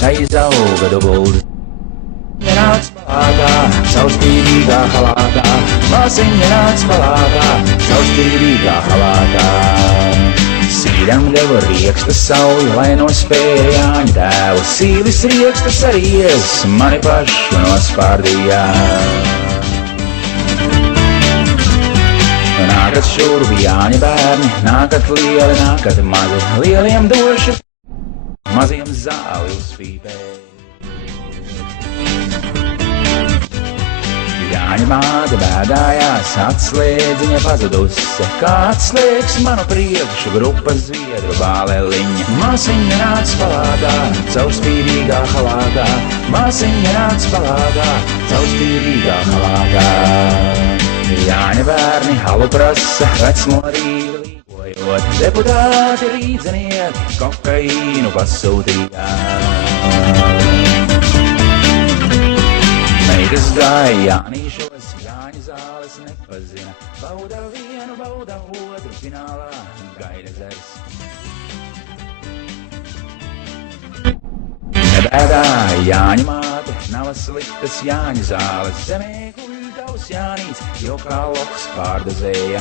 tā izauga dubult. Nāc palātā, caurspīdīgā halātā, māsiņa nāc palātā, caurspīdīgā halātā. Sīdam deva rieksta sauja, lai nospēja Jāņa tēvu, sīlis riekstas arī es, mani pašu nospārdīja. Nākat šurbi Jāņa bērni, nākat lieli, nākat mazi, lieliem došu, maziem zāli uzpīpē. Jāņa māte bēdājās, atslēdziņa pazudusi, kā atslēgs manu priekšu grupas zviedru bāleliņa. Māsiņa nāc palātā, caurspīdīgā halātā, māsiņa nāc palātā, caurspīdīgā halātā. Jāņa bērni halu prasa, vecmorīgi līkojot, deputāti rīdzenieki kokaīnu pasūtīja. Meitas gāja Jānīšos, Jāņa zāles nepazina, bauda vienu, bauda otru, finālā gaida zers. Nebēdā Jāņa māte, nav sliktas Jāņa zāles, zemē guļ Jānīts, jo kā loks pārdozēja.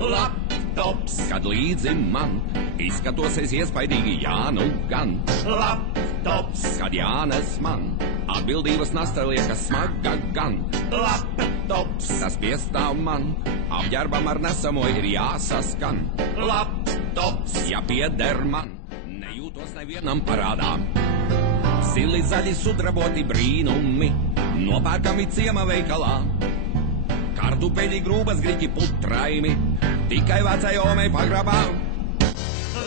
Laptops, kad līdzi man izskatos es iespaidīgi, jā, nu gan. Laptops, kad jānes man atbildības nasta liekas smaga gan. Laptops, tas piestāv man apģērbam ar nesamo ir jāsaskan. Laptops, ja pieder man nejūtos nevienam parādā. Sili zaļi sudraboti brīnumi nopērkami ciema veikalā. Kartupeļi grūbas griķi putraimi tikai vecai omei pagrabā.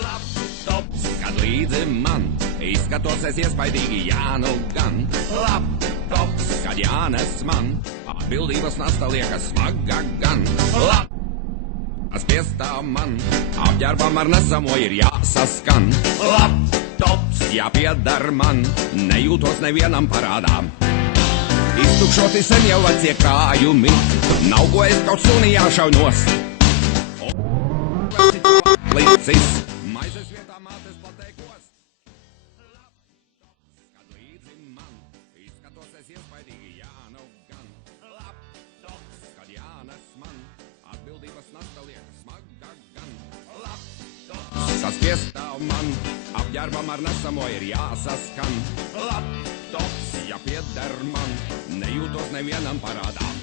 Laptops, kad līdzi man izskatos es iespaidīgi, jā, nu gan. Laptops, kad jānes man atbildības nasta liekas smaga gan. Tas piestāv man apģērbam ar nesamo ir jāsaskan. Laptops, ja pieder man nejūtos nevienam parādā. Iztukšoti sen jau vecie krājumi, nav ko es kaut suni jāšauj nost. Licis, maizes vietā mātes pateikos. Laptops, kad līdzi man izskatos es iespaidīgi, jā, nu gan. Laptops, kad jānes man atbildības nasta liekas smaga gan. Laptops, tas piestāv man apģērbam ar nesamo ir jāsaskan. Laptops, ja pieder man nejūtos nevienam parādā.